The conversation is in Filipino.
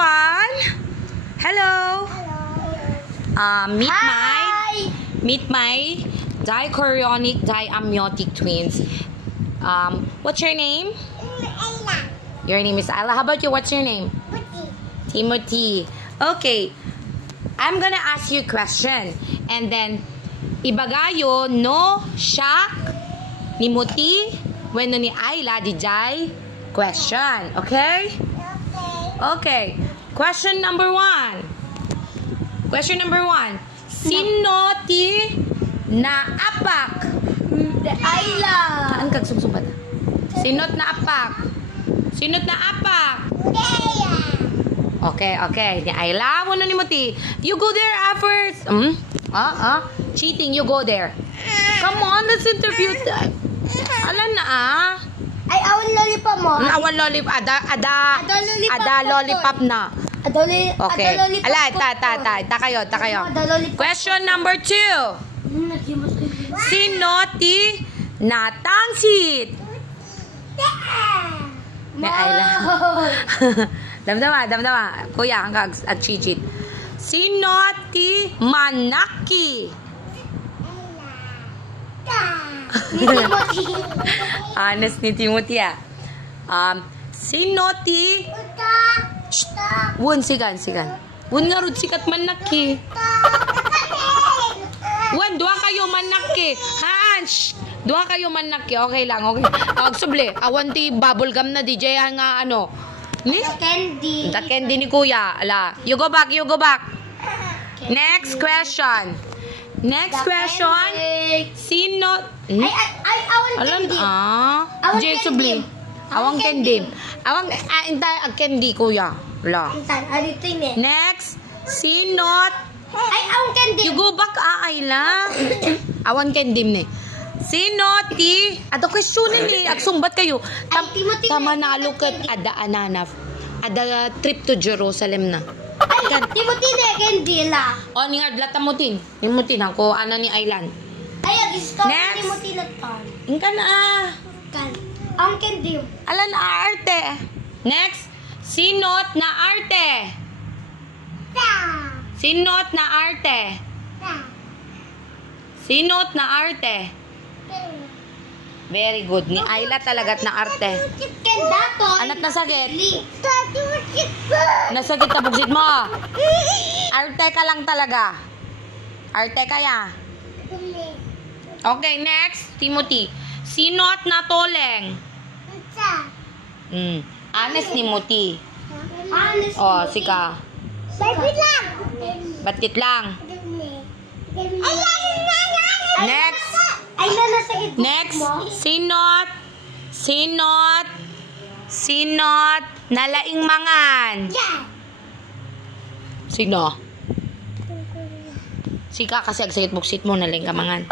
everyone. Hello. Meet my dichorionic diamniotic twins. What's your name? Ayla. Your name is Ayla. How about you? What's your name? Timothy. Okay. I'm gonna ask you a question. And then, ibagayo no siya ni Muti when ni Ayla di jay question. Okay? Okay. Question number 1. Sino ti naapak? Ayla. Ang kagsumsumbat. Sinot naapak? Okay. Ni Ayla, ano ni Muti? You go there first. Cheating, you go there. Come on, let's interview them. Alam na Ay, awan lollipop mo. Awan lollipop. Ada lollipop na. Okay. Alay, ta kayo. Question number 2. Sino ti natangsit? Ni Ayla. Damdama. Kuya, hanggang ag-cheat. Sino ti manaki? Honest ni Timothy sino ti Wun sigan Wun nga rud sikat manaki Wun duha kayo manaki duha kayo manaki okay lang okay suble awan ti bubble gum na DJ nga ano ni candy ni kuya ala you go back Next question. Sino? Awan candy. Jay subli. Awang candy. Intay ag candy kuya. La. Next. Sino? Ay, awan candy. You go back Ayla. Awan candy ni. Sino ti? Ato question ni ag sumbat kayo. Tama na lukat ada ananaf. Ada trip to Jerusalem na. Timothy na candy la. O, ni Adla tamutin. Nimutin ako, ana ni Aylan. Ay, ag-stop Next. Timothy na tan. Ingka na Ang candy. Alan arte. Next. Sinot na arte. Sinot na arte. Very good. Ni Ayla talagat na arte. Anat na sakit. Nasakit ka bugsit mo. Arte ka lang talaga. Arte kaya. Okay, next. Timothy. Sinot na toleng. Honest ni Muti. Oh, sika. Batit lang. Next. Next. Sinot nalaing mangan. Sino? Sika kasi agsakit buksit mo nalaing ka mangan.